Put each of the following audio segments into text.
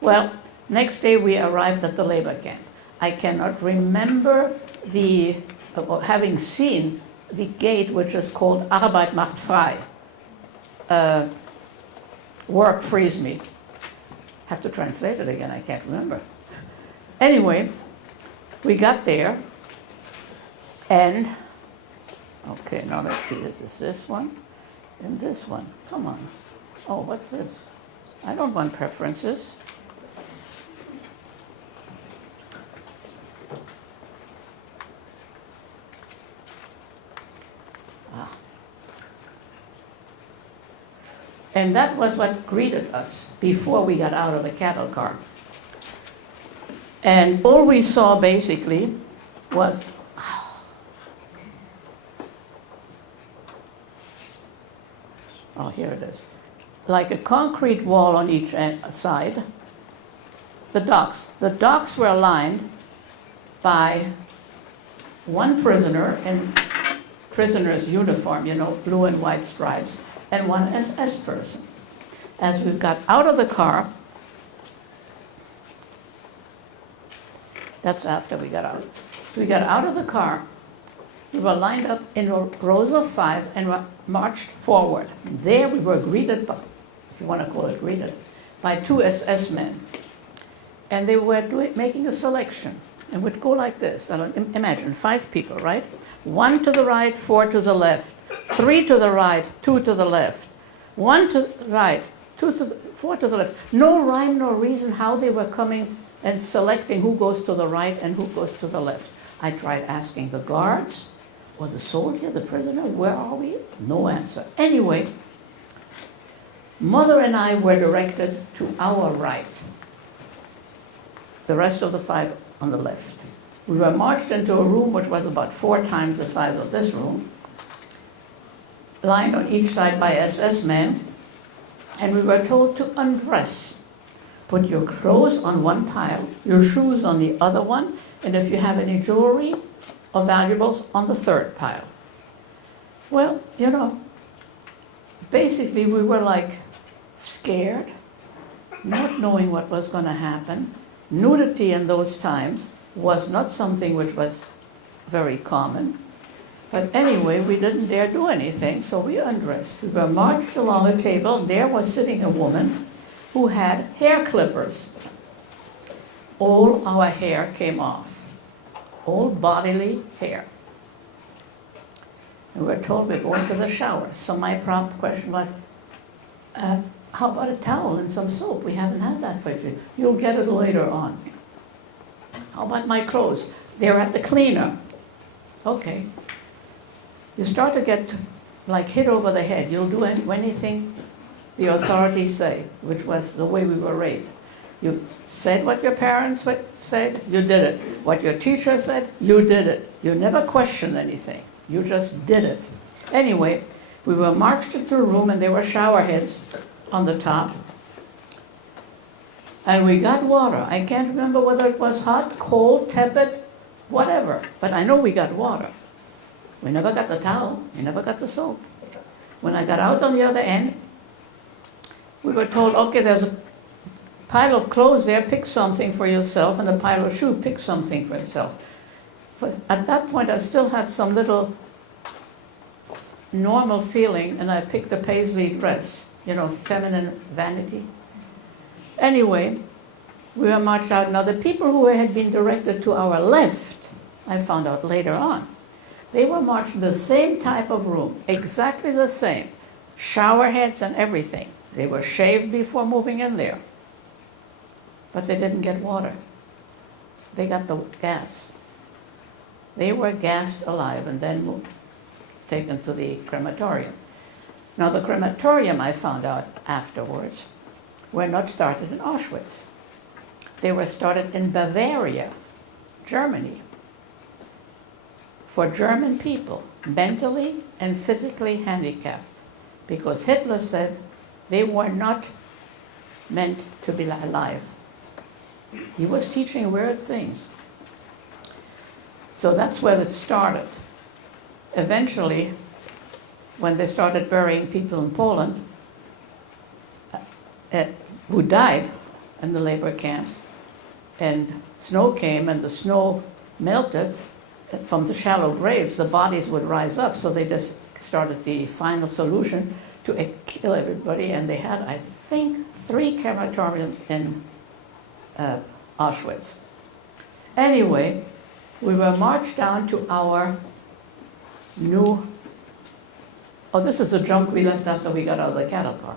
Well, next day we arrived at the labor camp. I cannot remember having seen the gate which is called Arbeit macht frei. Work frees me. Have to translate it again, I can't remember. Anyway, we got there, and, okay, now let's see, is this one and this one? Come on. Oh, what's this? I don't want preferences. And that was what greeted us before we got out of the cattle car. And all we saw basically was, oh, here it is, like a concrete wall on each side. The docks. The docks were lined by one prisoner in prisoner's uniform, you know, blue and white stripes, and one SS person. As we got out of the car, that's after we got out. We got out of the car, we were lined up in rows of 5 and were marched forward. There we were greeted by, if you want to call it greeted, by 2 SS men. And they were making a selection. And would go like this. Imagine 5 people, right? 1 to the right, 4 to the left, 3 to the right, 2 to the left, 1 to the right, 4 to the left. No rhyme, no reason how they were coming and selecting who goes to the right and who goes to the left. I tried asking the guards or the soldier, the prisoner, where are we? No answer. Anyway, Mother and I were directed to our right. The rest of the 5 on the left. We were marched into a room which was about 4 times the size of this room, lined on each side by SS men, and we were told to undress. Put your clothes on one pile, your shoes on the other one, and if you have any jewelry or valuables, on the 3rd pile. Well, you know, basically we were like scared, not knowing what was going to happen. Nudity in those times was not something which was very common. But anyway, we didn't dare do anything, so we undressed. We were marched along a table, and there was sitting a woman who had hair clippers. All our hair came off, all bodily hair. And we were told we're going to the shower. So my prompt question was, how about a towel and some soap? We haven't had that for you. You'll get it later on. How about my clothes? They're at the cleaner. Okay. You start to get like hit over the head. You'll do anything the authorities say, which was the way we were raised. You said what your parents said, you did it. What your teacher said, you did it. You never questioned anything. You just did it. Anyway, we were marched into a room and there were shower heads on the top. And we got water. I can't remember whether it was hot, cold, tepid, whatever. But I know we got water. We never got the towel. We never got the soap. When I got out on the other end, we were told, okay, there's a pile of clothes there, pick something for yourself, and a pile of shoes, pick something for yourself. At that point, I still had some little normal feeling, and I picked a paisley dress, you know, feminine vanity. Anyway, we were marched out. Now, the people who had been directed to our left, I found out later on, they were marched in the same type of room, exactly the same, shower heads and everything. They were shaved before moving in there, but they didn't get water. They got the gas. They were gassed alive and then taken to the crematorium. Now, the crematorium, I found out afterwards, were not started in Auschwitz. They were started in Bavaria, Germany, for German people, mentally and physically handicapped, because Hitler said they were not meant to be alive. He was teaching weird things. So that's where it started. Eventually, when they started burying people in Poland who died, in the labor camps. And snow came and the snow melted. From the shallow graves, the bodies would rise up. So they just started the final solution to kill everybody. And they had, I think, 3 crematoriums in Auschwitz. Anyway, we were marched down to our new, oh, this is the junk we left after we got out of the cattle car.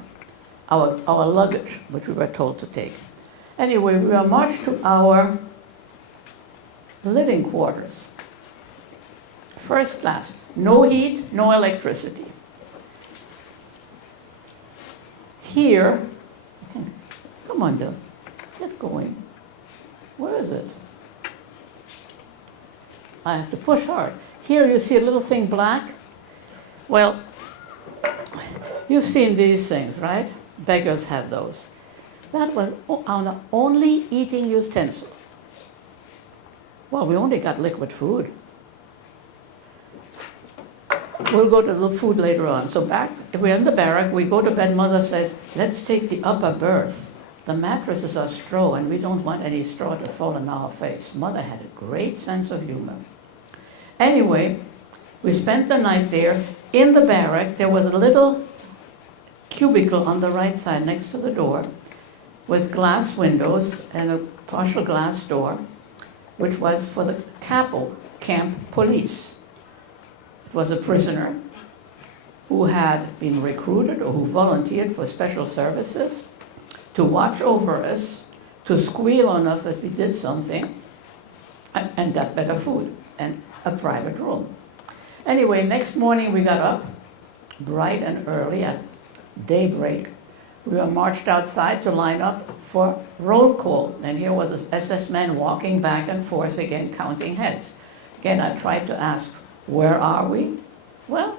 Our luggage, which we were told to take. Anyway, we were marched to our living quarters. First class, no heat, no electricity. Here, come on, Bill, get going. Where is it? I have to push hard. Here you see a little thing black. Well, you've seen these things, right? Beggars have those. That was our only eating utensil. Well, we only got liquid food. We'll go to the food later on. So back, if we're in the barrack, we go to bed, Mother says, let's take the upper berth. The mattresses are straw, and we don't want any straw to fall in our face. Mother had a great sense of humor. Anyway, we spent the night there. In the barrack, there was a little cubicle on the right side next to the door with glass windows and a partial glass door, which was for the capo, camp police. It was a prisoner who had been recruited or who volunteered for special services to watch over us, to squeal on us if we did something, and got better food and a private room. Anyway, next morning we got up bright and early at daybreak. We were marched outside to line up for roll call. And here was an SS man walking back and forth again, counting heads. Again, I tried to ask, where are we? Well,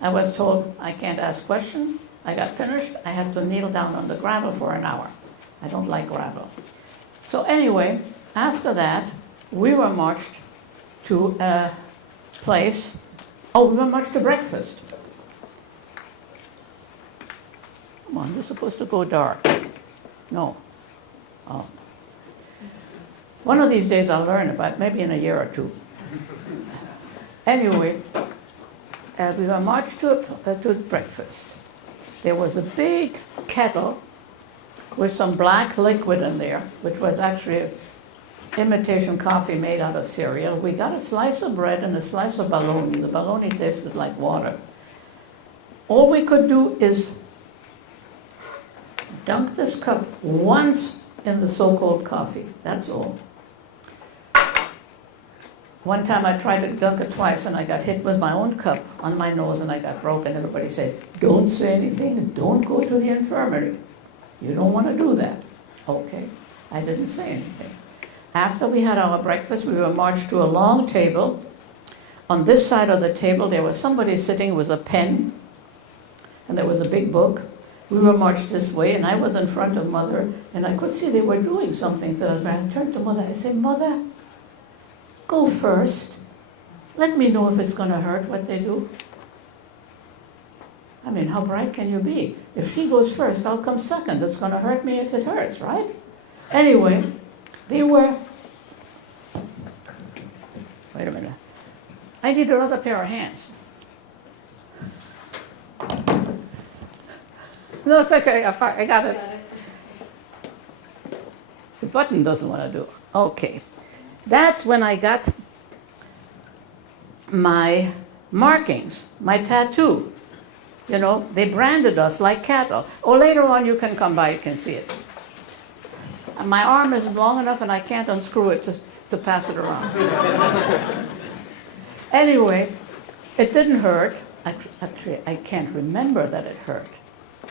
I was told I can't ask questions. I got finished. I had to kneel down on the gravel for an hour. I don't like gravel. So anyway, after that, we were marched to a place. Oh, we were marched to breakfast. Come on, you're supposed to go dark. No. Oh. One of these days I'll learn about it, maybe in a year or two. Anyway, we were marched to breakfast. There was a big kettle with some black liquid in there, which was actually imitation coffee made out of cereal. We got a slice of bread and a slice of bologna. The bologna tasted like water. All we could do is dunk this cup once in the so-called coffee. That's all. One time I tried to dunk it twice and I got hit with my own cup on my nose and I got broken. Everybody said, don't say anything and don't go to the infirmary. You don't want to do that. Okay, I didn't say anything. After we had our breakfast, we were marched to a long table. On this side of the table, there was somebody sitting with a pen, and there was a big book. We were marched this way, and I was in front of Mother, and I could see they were doing something. So I turned to Mother. I said, Mother, go first. Let me know if it's going to hurt what they do. I mean, how bright can you be? If she goes first, I'll come second. It's going to hurt me if it hurts, right? Anyway, they were... Wait a minute. I need another pair of hands. No, it's okay. I got it. The button doesn't want to do. Okay. That's when I got my markings, my tattoo. You know, they branded us like cattle. Or later on, you can come by, you can see it. My arm is long enough and I can't unscrew it to pass it around. Anyway, it didn't hurt. Actually, I can't remember that it hurt.